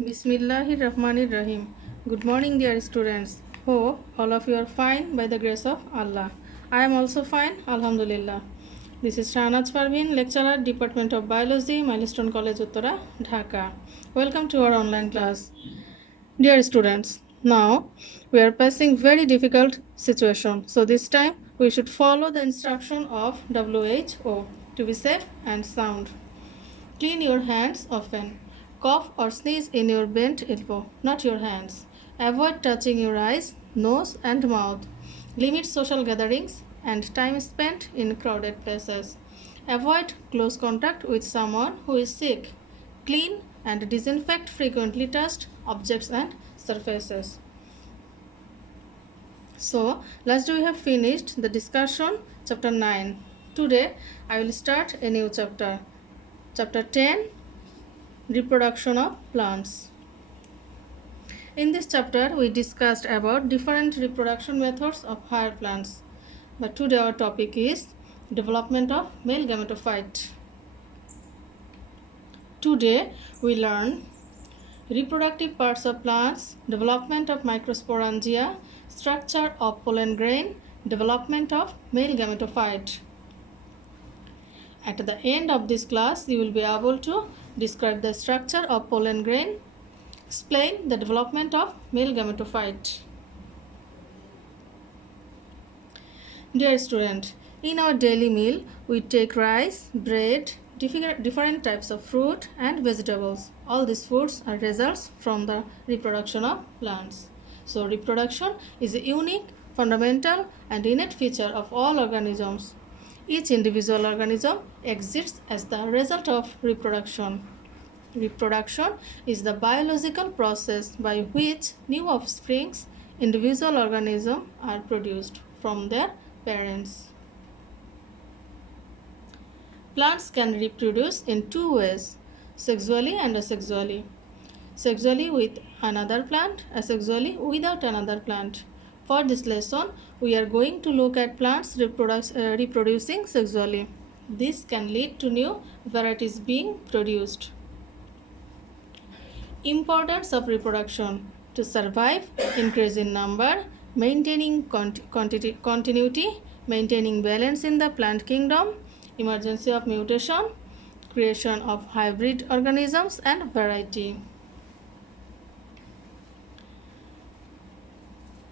Bismillahirrahmanirrahim. Good morning, dear students. Hope all of you are fine by the grace of Allah. I am also fine, Alhamdulillah. This is Shahnaz Parveen, lecturer, Department of Biology, Milestone College, Uttara, Dhaka. Welcome to our online class. Dear students, now we are facing very difficult situation. So this time we should follow the instruction of WHO to be safe and sound. Clean your hands often. Cough or sneeze in your bent elbow, not your hands. Avoid touching your eyes, nose, and mouth. Limit social gatherings and time spent in crowded places. Avoid close contact with someone who is sick. Clean and disinfect frequently touched objects and surfaces. So, last we have finished the discussion chapter 9. Today I will start a new chapter. Chapter 10, Reproduction of Plants. In this chapter, we discussed about different reproduction methods of higher plants. But today our topic is development of male gametophyte. Today we learn reproductive parts of plants, development of microsporangia, structure of pollen grain, development of male gametophyte. At the end of this class, you will be able to describe the structure of pollen grain, explain the development of male gametophyte. Dear student, in our daily meal, we take rice, bread, different types of fruit and vegetables. All these foods are results from the reproduction of plants. So, reproduction is a unique, fundamental and innate feature of all organisms. Each individual organism exists as the result of reproduction. Reproduction is the biological process by which new offsprings, individual organisms, are produced from their parents. Plants can reproduce in two ways, sexually and asexually. Sexually with another plant, asexually without another plant. For this lesson, we are going to look at plants reproducing sexually. This can lead to new varieties being produced. Importance of reproduction: to survive, increase in number, maintaining continuity, maintaining balance in the plant kingdom, emergency of mutation, creation of hybrid organisms and variety.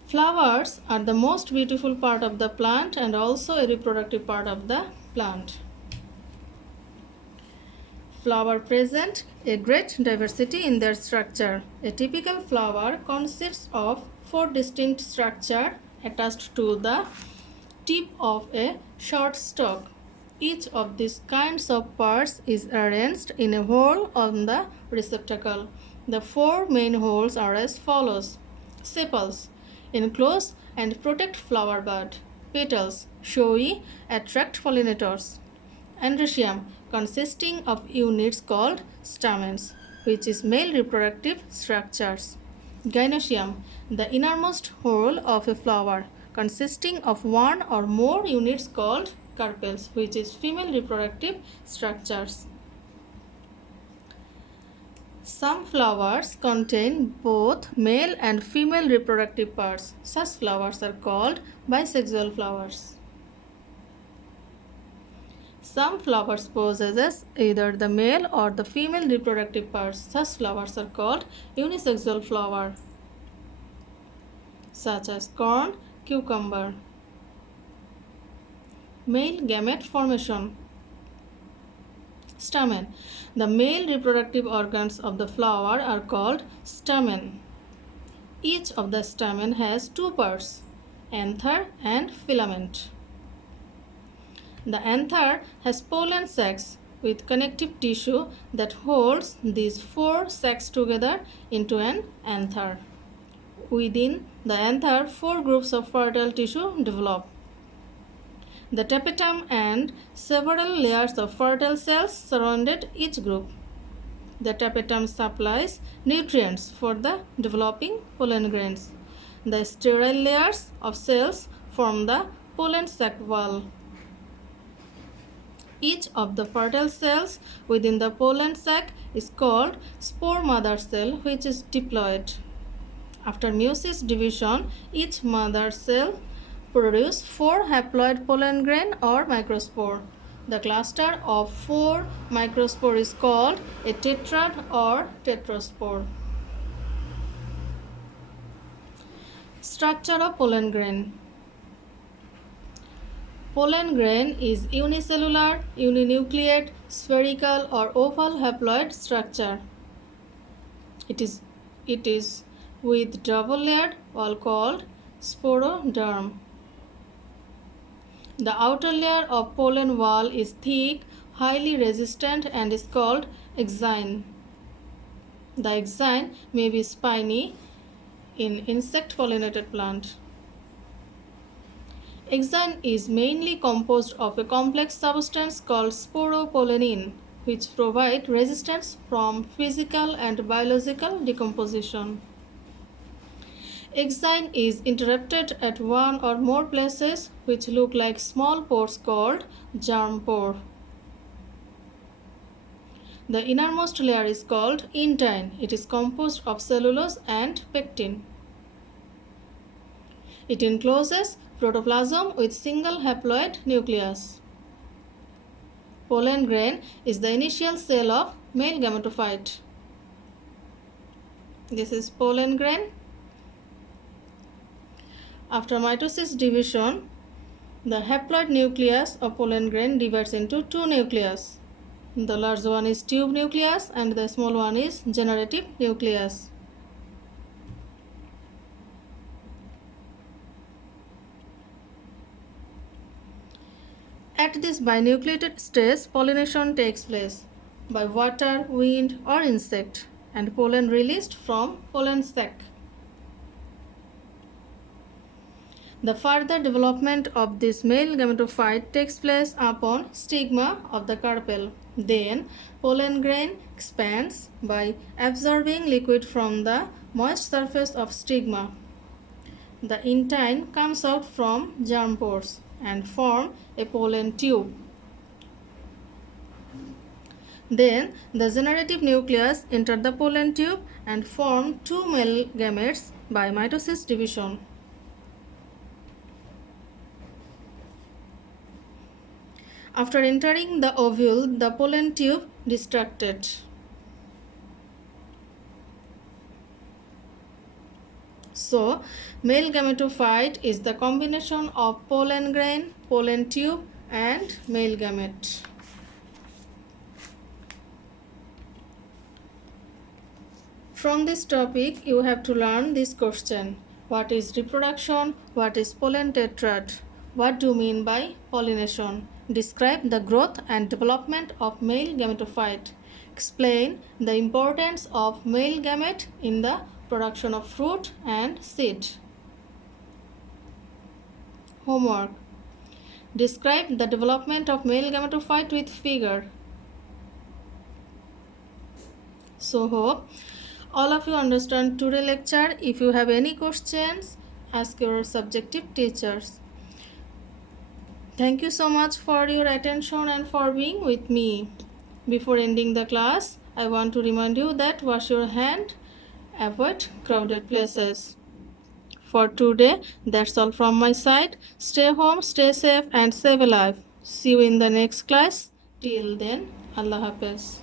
Flowers are the most beautiful part of the plant and also a reproductive part of the plant. Flowers present a great diversity in their structure. A typical flower consists of 4 distinct structures attached to the tip of a short stalk. Each of these kinds of parts is arranged in a hole on the receptacle. The 4 main holes are as follows: sepals, enclose and protect flower bud; petals, showy, attract pollinators; androecium, consisting of units called stamens, which is male reproductive structures; gynoecium, the innermost hole of a flower, consisting of one or more units called carpels, which is female reproductive structures. Some flowers contain both male and female reproductive parts. Such flowers are called bisexual flowers. Some flowers possess either the male or the female reproductive parts. Such flowers are called unisexual flower, such as corn, cucumber. Male gamete formation. Stamen. The male reproductive organs of the flower are called stamen. Each of the stamen has 2 parts, anther and filament. The anther has pollen sacs with connective tissue that holds these 4 sacs together into an anther. Within the anther, 4 groups of fertile tissue develop. The tapetum and several layers of fertile cells surrounded each group. The tapetum supplies nutrients for the developing pollen grains. The sterile layers of cells form the pollen sac wall. Each of the fertile cells within the pollen sac is called spore mother cell, which is diploid. After meiosis division, each mother cell produces 4 haploid pollen grain or microspore. The cluster of 4 microspore is called a tetrad or tetraspore. Structure of pollen grain. Pollen grain is unicellular, uninucleate, spherical or oval haploid structure. It is with double layered wall called sporoderm. The outer layer of pollen wall is thick, highly resistant and is called exine. The exine may be spiny in insect pollinated plant. Exine is mainly composed of a complex substance called sporopollenin, which provide resistance from physical and biological decomposition. Exine is interrupted at one or more places which look like small pores called germ pore. The innermost layer is called intine. It is composed of cellulose and pectin. It encloses protoplasm with single haploid nucleus. Pollen grain is the initial cell of male gametophyte. This is pollen grain. After mitosis division, the haploid nucleus of pollen grain divides into 2 nucleus. The large one is tube nucleus and the small one is generative nucleus. At this binucleated stage, pollination takes place by water, wind or insect and pollen released from pollen sac. The further development of this male gametophyte takes place upon stigma of the carpel. Then, pollen grain expands by absorbing liquid from the moist surface of stigma. The intine comes out from germ pores and form a pollen tube. Then, the generative nucleus enter the pollen tube and form 2 male gametes by mitosis division. After entering the ovule, the pollen tube destructed. So, male gametophyte is the combination of pollen grain, pollen tube and male gamete. From this topic, you have to learn this question. What is reproduction? What is pollen tetrad? What do you mean by pollination? Describe the growth and development of male gametophyte. Explain the importance of male gamete in the production of fruit and seed. Homework. Describe the development of male gametophyte with figure. So hope all of you understand today's lecture. If you have any questions, ask your subjective teachers. Thank you so much for your attention and for being with me. Before ending the class, I want to remind you that wash your hand, avoid crowded places. For today, that's all from my side. Stay home, stay safe and save a life. See you in the next class. Till then, Allah Hafiz.